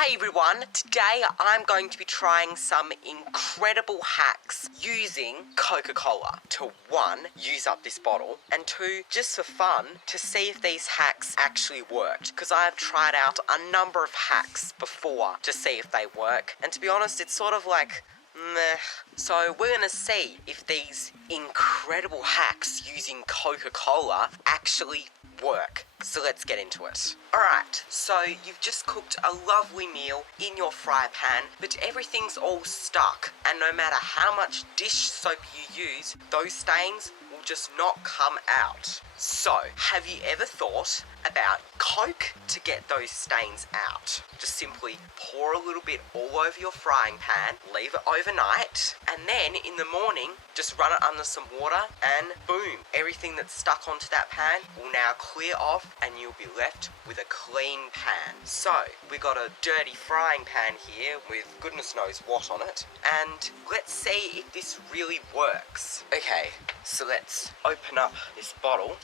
Hey everyone, today I'm going to be trying some incredible hacks using Coca-Cola to 1, use up this bottle, and 2, just for fun, to see if these hacks actually worked. Because I have tried out a number of hacks before to see if they work, and to be honest, it's sort of like, meh. So we're going to see if these incredible hacks using Coca-Cola actually work. So let's get into it. Alright, so you've just cooked a lovely meal in your fry pan, but everything's all stuck, and no matter how much dish soap you use, those stains will just not come out. So, have you ever thought about Coke to get those stains out? Just simply pour a little bit all over your frying pan, leave it overnight, and then in the morning, just run it under some water, and boom, everything that's stuck onto that pan will now clear off, and you'll be left with a clean pan. So, we got a dirty frying pan here with goodness knows what on it, and let's see if this really works. Okay, so let's open up this bottle.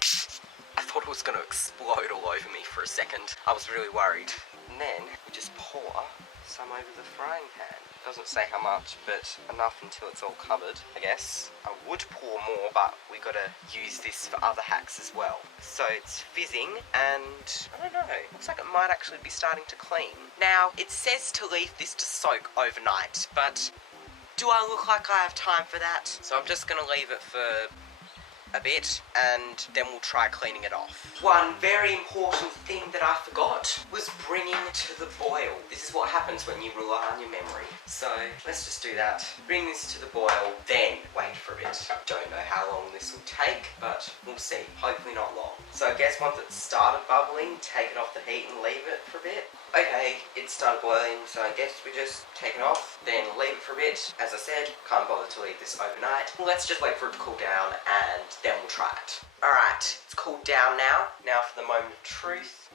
I thought it was going to explode all over me for a second. I was really worried. And then we just pour some over the frying pan. Doesn't say how much, but enough until it's all covered, I guess. I would pour more, but we gotta use this for other hacks as well. So it's fizzing, and I don't know, looks like it might actually be starting to clean. Now, it says to leave this to soak overnight, but do I look like I have time for that? So I'm just gonna leave it for a bit, and then we'll try cleaning it off. One very important thing that I forgot was bringing to the boil. This is what happens when you rely on your memory. So let's just do that. Bring this to the boil, then wait for a bit. Don't know how long this will take, but we'll see. Hopefully not long. So I guess once it's started bubbling, take it off the heat and leave it for a bit. Okay, it started boiling, so I guess we just take it off, then leave it for a bit. As I said, can't bother to leave this overnight. Let's just wait for it to cool down, and then we'll try it. Alright, it's cooled down now. Now for the moment of truth.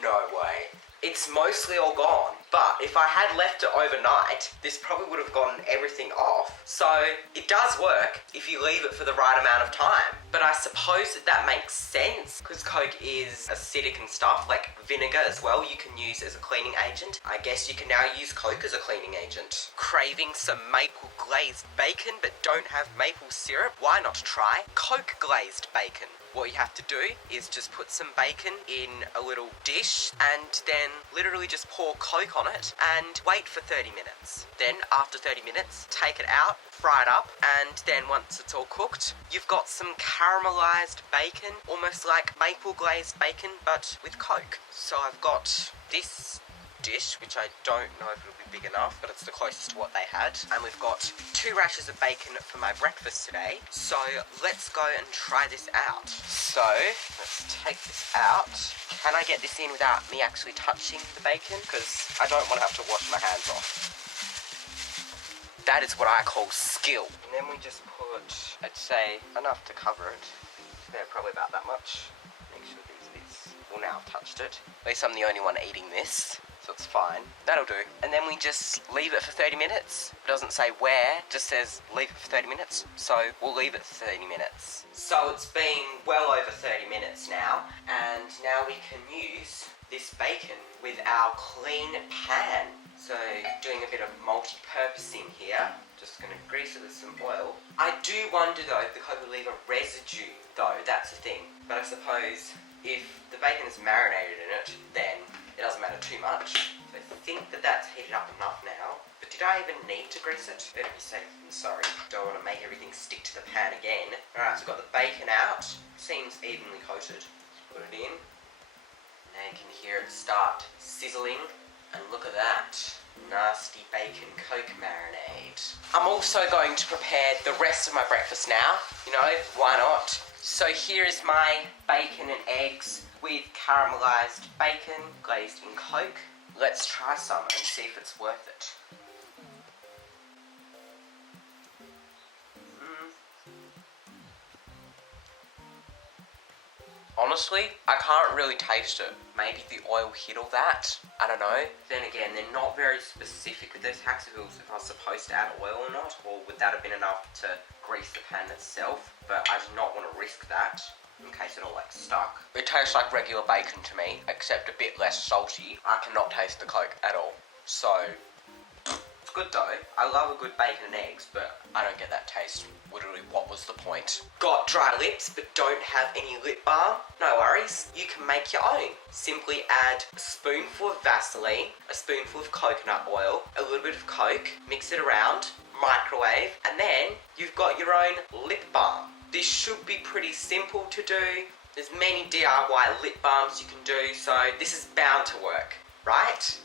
No way. It's mostly all gone, but if I had left it overnight, this probably would have gotten everything off. So it does work if you leave it for the right amount of time. But I suppose that makes sense, because Coke is acidic and stuff, like vinegar as well you can use as a cleaning agent. I guess you can now use Coke as a cleaning agent. Craving some maple glazed bacon but don't have maple syrup? Why not try Coke glazed bacon? What you have to do is just put some bacon in a little dish and then literally just pour Coke on it and wait for 30 minutes. Then after 30 minutes, take it out, fry it up, and then once it's all cooked, you've got some caramelized bacon, almost like maple glazed bacon, but with Coke. So I've got this dish, which I don't know if it'll be big enough, but it's the closest to what they had. And we've got 2 rashers of bacon for my breakfast today. So let's go and try this out. So let's take this out. Can I get this in without me actually touching the bacon? Because I don't want to have to wash my hands off. That is what I call skill. And then we just put, I'd say, enough to cover it. They're probably about that much. Make sure these bits, well, now I've touched it. At least I'm the only one eating this, so it's fine. That'll do. And then we just leave it for 30 minutes. It doesn't say where, just says leave it for 30 minutes. So we'll leave it for 30 minutes. So it's been well over 30 minutes now, and now we can use this bacon with our clean pan. So doing a bit of multi-purposing here. Just going to grease it with some oil. I do wonder though if the Coke will leave a residue though, that's the thing. But I suppose if the bacon is marinated in it, then it doesn't matter too much. So I think that that's heated up enough now. But did I even need to grease it? Better be safe than sorry. Don't want to make everything stick to the pan again. Alright, so I've got the bacon out. Seems evenly coated. Put it in. Now you can hear it start sizzling. And look at that. Nasty bacon Coke marinade. I'm also going to prepare the rest of my breakfast now. You know, why not? So here is my bacon and eggs with caramelized bacon glazed in Coke. Let's try some and see if it's worth it. Honestly, I can't really taste it. Maybe the oil hit all that. I don't know. Then again, they're not very specific with those hacks if I was supposed to add oil or not, or would that have been enough to grease the pan itself? But I do not want to risk that in case it all like stuck. It tastes like regular bacon to me, except a bit less salty. I cannot taste the Coke at all. So, it's good though. I love a good bacon and eggs, but I don't get that taste. Literally, what was the point? Got dry lips, but don't have any lip balm? No worries, you can make your own. Simply add a spoonful of Vaseline, a spoonful of coconut oil, a little bit of Coke, mix it around, microwave, and then you've got your own lip balm. This should be pretty simple to do. There's many DIY lip balms you can do, so this is bound to work, right?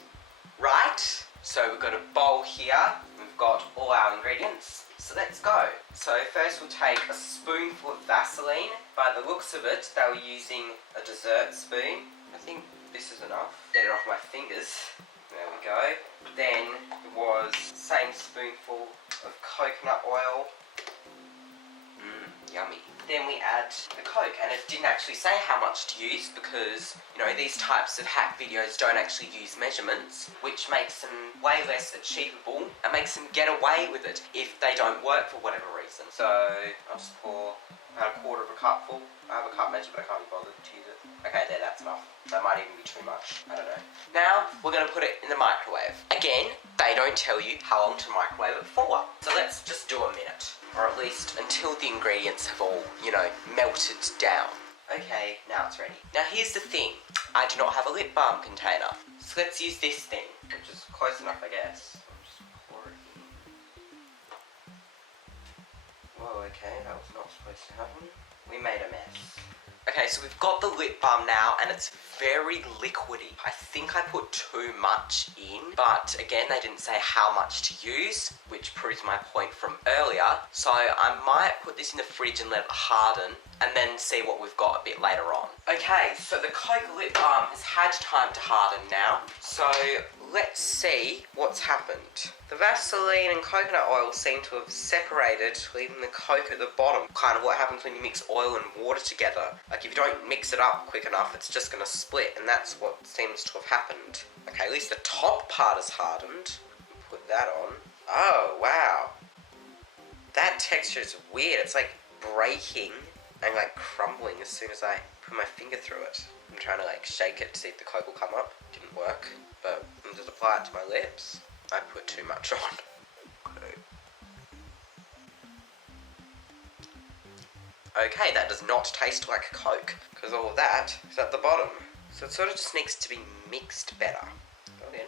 Right? So we've got a bowl here, we've got all our ingredients, so let's go. So first we'll take a spoonful of Vaseline. By the looks of it, they were using a dessert spoon. I think this is enough. Get it off my fingers. There we go. Then it was same spoonful of coconut oil. Yummy. Then we add the Coke, and it didn't actually say how much to use because, you know, these types of hack videos don't actually use measurements, which makes them way less achievable and makes them get away with it if they don't work for whatever reason. So I'll just pour about a quarter of a cupful. I have a cup measure, but I can't be bothered to use it. Okay, there, that's enough. That might even be too much. I don't know. Now, we're going to put it in the microwave. Again, they don't tell you how long to microwave it for. So let's just do a minute. Or at least until the ingredients have all, you know, melted down. Okay, now it's ready. Now here's the thing. I do not have a lip balm container. So let's use this thing, which is close enough, I guess. I'll just pour it in. Whoa, okay, that was not supposed to happen. We made a mess. Okay, so we've got the lip balm now, and it's very liquidy. I think I put too much in, but again, they didn't say how much to use, which proves my point from earlier. So I might put this in the fridge and let it harden, and then see what we've got a bit later on. Okay, so the Coke lip balm has had time to harden now, so let's see what's happened. The Vaseline and coconut oil seem to have separated, leaving the Coke at the bottom. Kind of what happens when you mix oil and water together. Like if you don't mix it up quick enough, it's just going to split, and that's what seems to have happened. Okay, at least the top part is hardened. Put that on. Oh, wow. That texture is weird. It's like breaking and like crumbling as soon as I put my finger through it. I'm trying to like shake it to see if the Coke will come up. Didn't work, but I'll just apply it to my lips. I put too much on. Okay, that does not taste like Coke, because all of that is at the bottom. So it sort of just needs to be mixed better. Got in.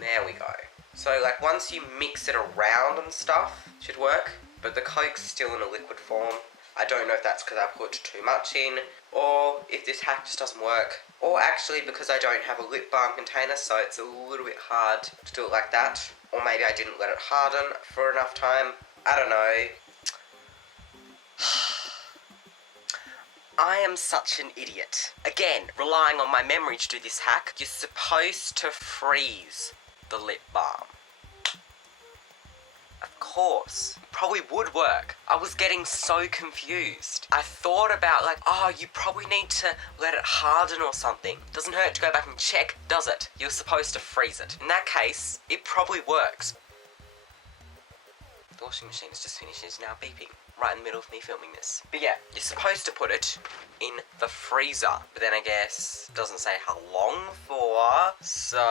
There we go. So like once you mix it around and stuff, it should work, but the Coke's still in a liquid form. I don't know if that's because I put too much in, or if this hack just doesn't work, or actually because I don't have a lip balm container, so it's a little bit hard to do it like that, or maybe I didn't let it harden for enough time. I don't know. I am such an idiot. Again, relying on my memory to do this hack, you're supposed to freeze the lip balm. Of course. Probably would work. I was getting so confused. I thought about like, oh, you probably need to let it harden or something. Doesn't hurt to go back and check, does it? You're supposed to freeze it. In that case, it probably works. The washing machine has just finished. It's now beeping. Right in the middle of me filming this. But yeah, you're supposed to put it in the freezer. But then I guess it doesn't say how long for. So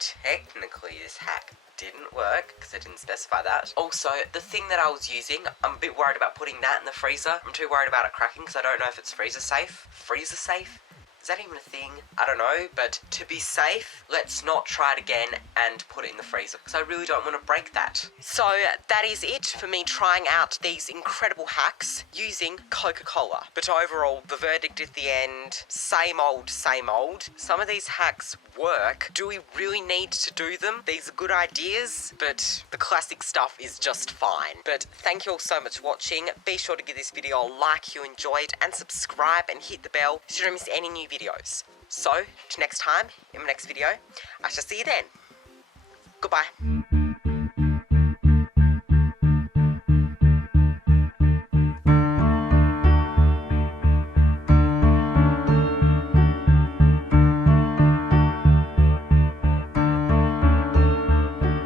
technically this hack didn't work because I didn't specify that. Also, the thing that I was using, I'm a bit worried about putting that in the freezer. I'm too worried about it cracking because I don't know if it's freezer safe. Freezer safe? Is that even a thing? I don't know, but to be safe, let's not try it again and put it in the freezer because I really don't want to break that. So that is it for me trying out these incredible hacks using Coca-Cola. But overall, the verdict at the end, same old, same old. Some of these hacks work. Do we really need to do them? These are good ideas, but the classic stuff is just fine. But thank you all so much for watching. Be sure to give this video a like if you enjoyed and subscribe and hit the bell so you don't miss any new videos. So, till next time, in my next video, I shall see you then. Goodbye.